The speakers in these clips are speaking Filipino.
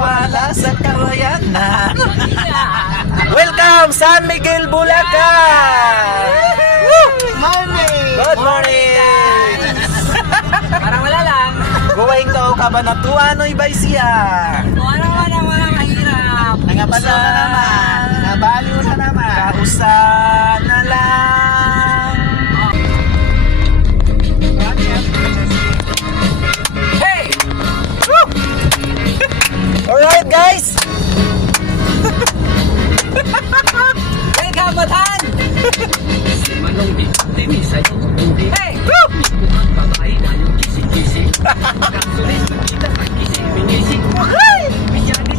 taliwala sa kawayanan. Welcome San Miguel, Bulacan! Good morning! Parang wala lang. Guwaing tao ka ba na tuwano'y bay siya? Wala mahirap. Nangabalo na naman. Nangabalo na naman. Kausa na lang. Hey! Woo! Alright guys! Welcome, Batan! Hey! Woo!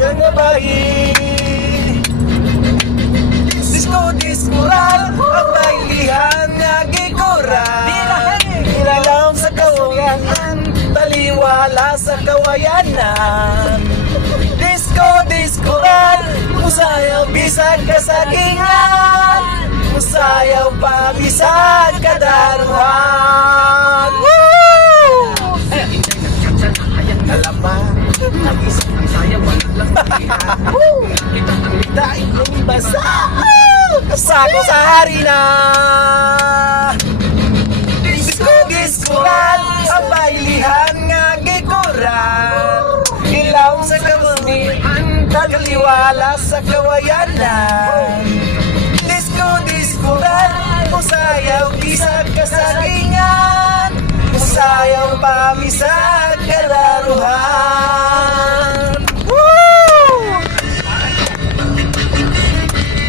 Yan na bayi. Disko-diskoran ang bailihan nga gikuran. Ilalam sa kawayanan, taliwala sa kawayanan. Disko-diskoran, musayaw bisag kasagingan, musayaw pa bisag kadaruhan. Woo! Alamang dahil kong basa kasako sa harina. Disko-diskoran ang bailihan nga gikuran. Ilaw sa kamunian, taliwala sa kawayanan. Disko-diskoran, musayaw bisag kasagingan, musayaw pamisag kalaruhan.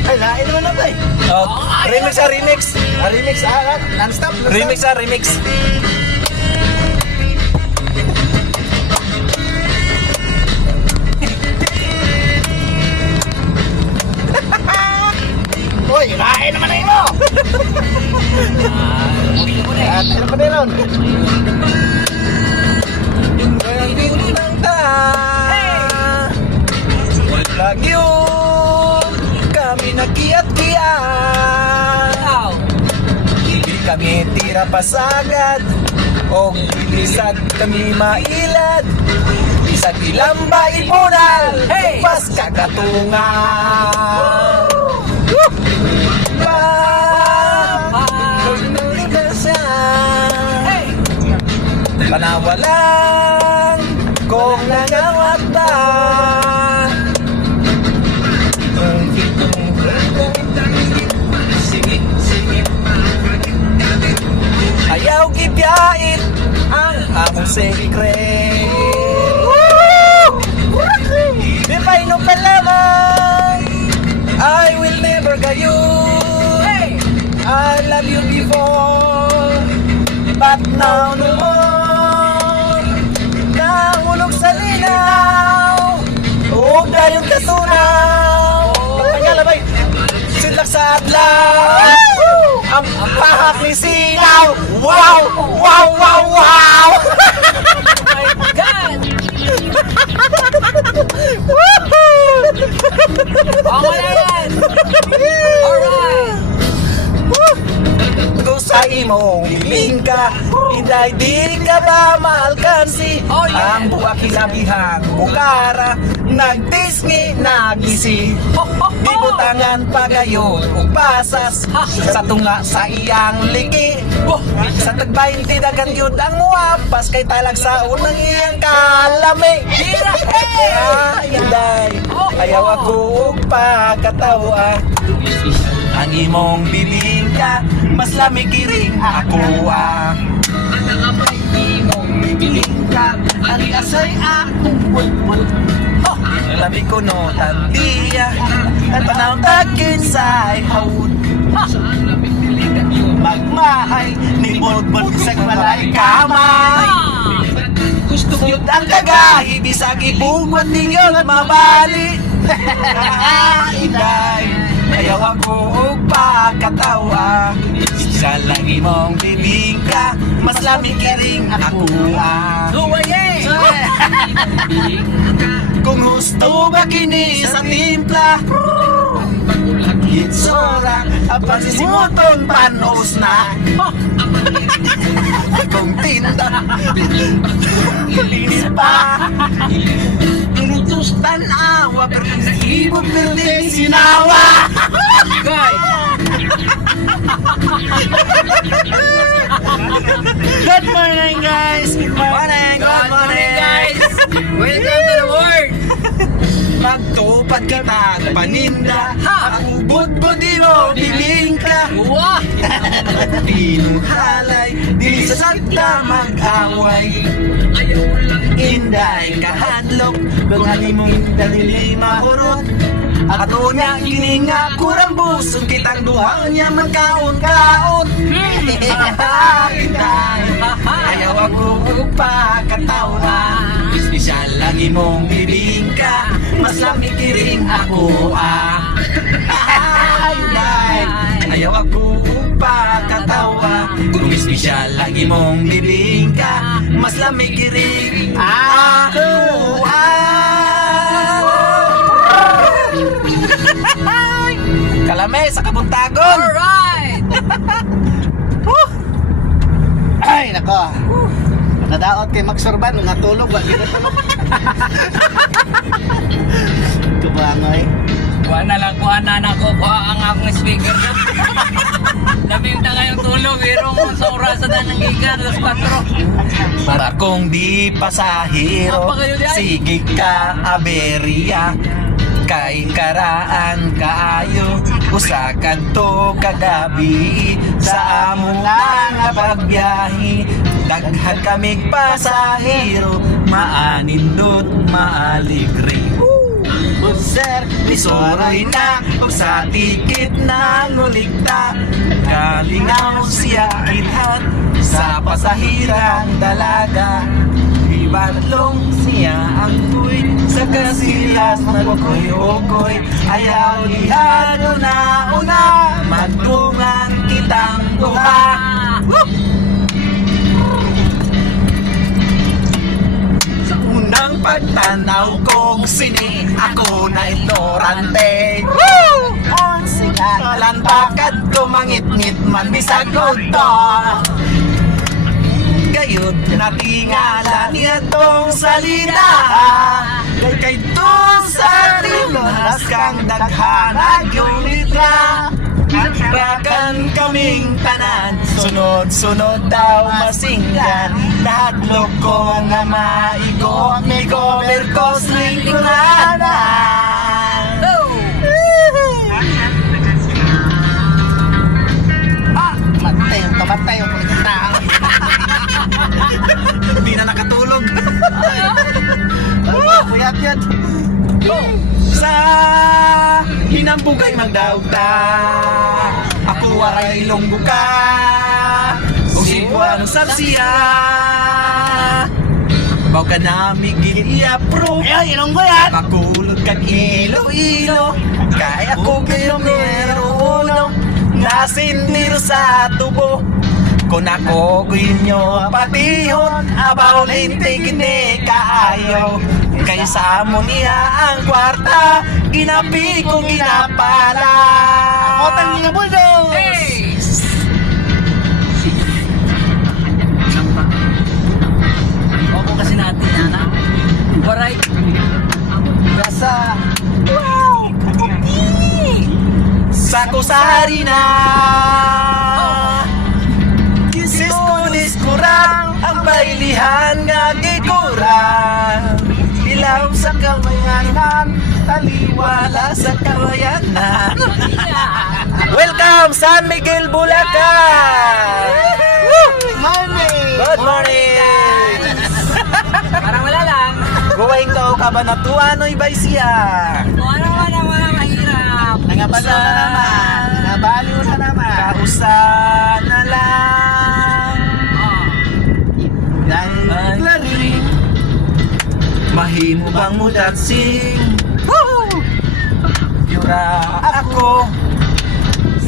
Ay, lain naman na tayo. Oh, remix ah, remix. Remix ah, non-stop. Remix ah, remix. Uy, lain naman na mo. At ano pa din nun? Walang bintang ta. Lagi yun kami nagkiat-kiat. Hindi kami tira pasagad o bilisad kami mailad. Bisag ilamba ipunal, pas kagatungan. Panawalang kung nangawat ba. Ayaw gibiyait ang among sekret. Di ba inom ka lamang, I will never gayo. I love you before, but now no more. Nahulog sa linaw, huwag na yung kasunaw. Pagpangalabay, silak sa adlaw, ang pahak ni sinaw. Wow, wow, wow, wow. Oh my God! Okay na yan! Alright! Kung sa imong hiling ka, inday di ka ba maalkansi? Oh, yeah. Ang buwak hilabihang bukara, nagtisngi, nagisi. Di butangan pagayon ug pasas sa tunga sa iyang liki. Sa tagbaynti dagan yun ang muwapas kay talag sa unang iyang kalami. Inday, ayaw ako ug pagkatawa. Ang imong bilingka, mas lamig kiring ako ah. Ang imong bilingka, ang asay akong put-put. Lamig ko no tantiya, at panahon tagin sa ihawod. Magmahay, ni Bodbod sa balay kamay. Suyod ang kagahi, bisag ibugwat ninyo at mabali. Inday, ayaw ako og pagkatawa. Sa lagi mong bibingka, mas lamig kiring ako ah. Luwaye! Kung gusto ba kini sa timpla, itsura ang pagsisimuton panos na. Kung tinda linis pa, Tanawa pero hindi mo pwede sinawa. Guy! Good morning guys. Good morning. Good morning, guys! Welcome to the world! Magtupad kita paninda. Ako budbudi mo bibingka. Wah! Pinuhalay, di sa sakta mag-away. Inday kahadlok, kung halimong dalili mahurot. Ato niya kininga kurang busog kitang duha niya magkaon-kaon. Inday, ayaw ako pagkatawa. Espesyal lang imong bibingka, mas lamig kiring ako Inday, ayaw ako pagkatawa. Kung espesyal lang imong bibingka, mas lamig kiring ako Kalame sa kabuntagon. Alright! Ay, nako. Nadaot kay Magsurban nung natulog, wag dito tulog. Tubangoy. Kuha na lang, kuha na ako, kuha ang akong speaker na. Labing na ngayong tulog, pero kung sa orasan na ng gigan, alas 4. Para kung di pasahero, Apa kayo di ay? sige ka aberya. Kay karaan kaayo, usakan to kagabi. Sa among nga pagbiyahe, daghan kaming pasahero, maanindot maaligre. Sir, nisoroy na kung sa tikit na ngulikta. Kalingaw siya kithat sa pasahirang dalaga. Ibatlong siya ang kuy sa kasilas nagkukoy-okoy. Ayaw lihado na una, magtungan kitang duha. Sa unang pagtanaw kong sini, ako na ignorante. Lantakad ko mangit-ngit man bisag ko to. Gayud natingala niya tong salita. Kay to sa timas kang daghana yung litra. Rakan kaming tanan, sunod-sunod daw masinggan. Lahat loko nga maigo, may cover ko sa lingkuranan. Matay, tamatay yung tao. Hindi na nakatulog. Puyat yan. Sa hinampugay magdawta, ako waray lungguka. Kung sibuan sa siya, baw ka namin gini-approve. Ay, ilong ko yan. Makulot kang ilo-ilo, kaya ko kilomero uno. Nasindir sa tubo, kung ako nyo patihon, abaw lintik ni kaayo. Kaysa mo niya ang kwarta, ginapi ko ginapala. Otan niya bulldog. Hey! Opo kasi natin, anak. Waray. Gasa. Sa kusari na Diskurang ang bailihan nga gikurang. Ilaw sa kawayanan, taliwala sa kawayanan. Welcome San Miguel, Bulacan! Morning. Good morning! Parang wala lang. Guwaing tao ka ba na tuwano'y bay siya? Kung ano man ang mga mahirap. Nangabalo na naman. Nangabalo na naman. Kausa na lang. Yan. Laring mahimo bang mudatsing? Yura ako,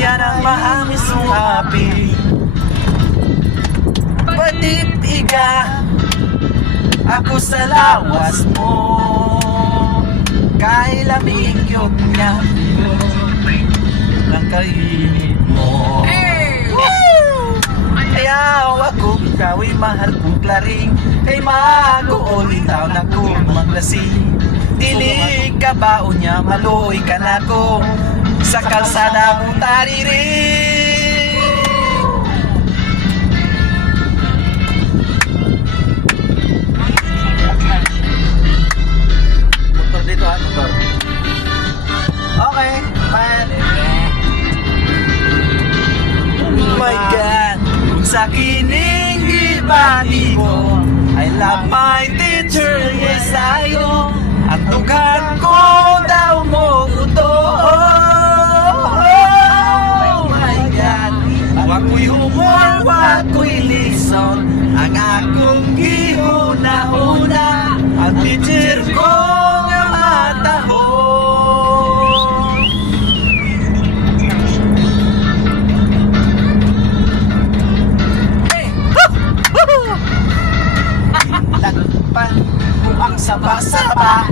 yan ang mahamis mong happy. Patitiga ako sa lawas mo, kay lamig yun niya lang kainit mo. Hey! Ayaw ako, ikaw'y mahal kong klaring, kay mag-uulitaw na kong maglasing. Dili ka ba unya maluoy ka na ko sa kalsada mong tariri. Motor dito ha, motor. Okay, fine. My God, sa kining ibadi mo, I love my teacher, yes I do. Ang tugan ko daw mo ito. Oh my God, wako'y humor, wako'y lison. Ang akong gihuna-huna, ang teacher ko nga mataho. Lagpan mo ang saba-saba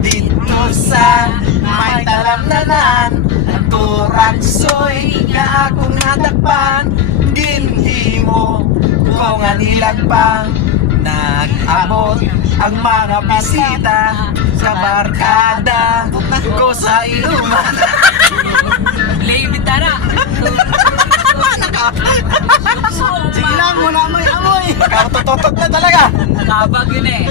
dito sa may talamnanan. Ang turaksoy nga akong nadakpan, ginhimo ko nga nilagpang. Nag-abot ang mga bisita sa barkada ko sa inuman. Libita na. Sige lang, wala mo amoy. Kartutotot na talaga. Kabag yun eh.